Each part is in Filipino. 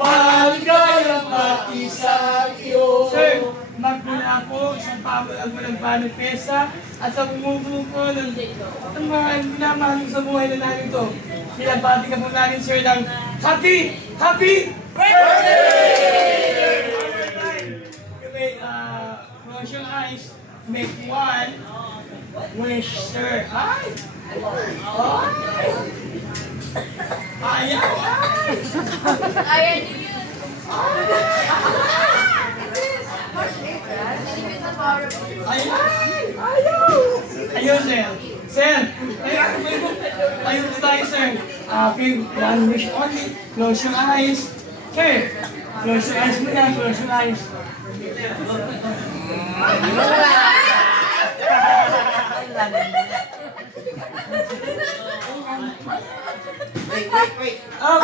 maligayang pati sa iyo. Sir, magmula ako isang pamulang ng pesa at sa bumubuo ko ng mga minamahal sa buhay na namin ito. Pinabati ka po namin, sir, ng happy birthday! Close your eyes, make one wish, sir. Ay! Ayaw! Ayan yun. Ayaw, sir. Sir, ayaw po tayo, sir. One wish only. Close your eyes. Sir, close your eyes muna. Close your eyes. Wait. Up.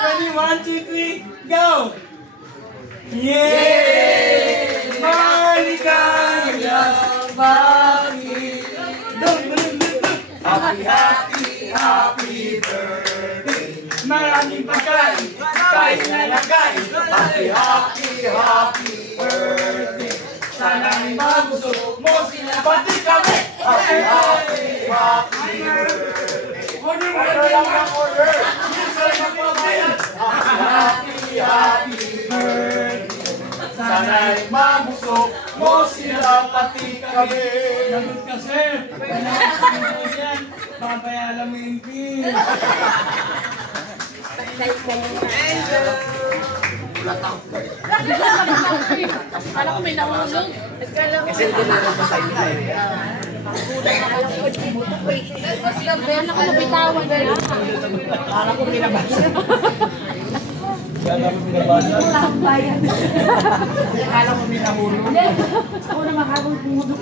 Ready? 1, 2, 3, go! Yay! Maligayang pati! Happy birthday. Maraming pagkain! Kain na lang kain! Happy birthday. Sana'y mabusog mo sila pati kami! Happy birthday. Happy birthday. Sana'y mabusog mo sila pati kami. Lagot ka, sir! Panakas yan! Babayala mo yung fees! Kala ko may nahulog. Kasi hindi na lang sa inyo eh. Kala ko mabitawan na lang. Kala ko binabasa. Kala mo binabasa? Kala ko binahulog. Ako na makakulog.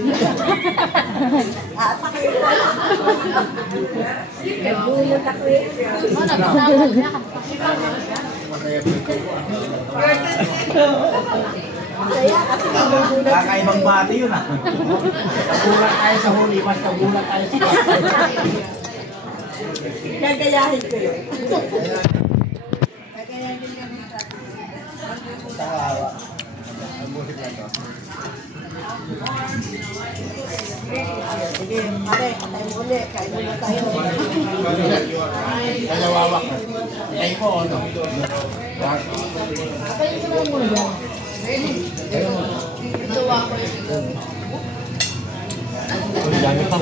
Nagbulog ako eh. Oo, nabitawan na. Kakaibang bati yun ah. Nagulat tayo sa huli, mas nagulat tayo sa Gagayahin ko yun. Sige, pare, patay mo ulit. Kain muna tayo. Nalawawak na. Ay po, ano? Patay ko lang muna. Ito ako. Ang dami pa.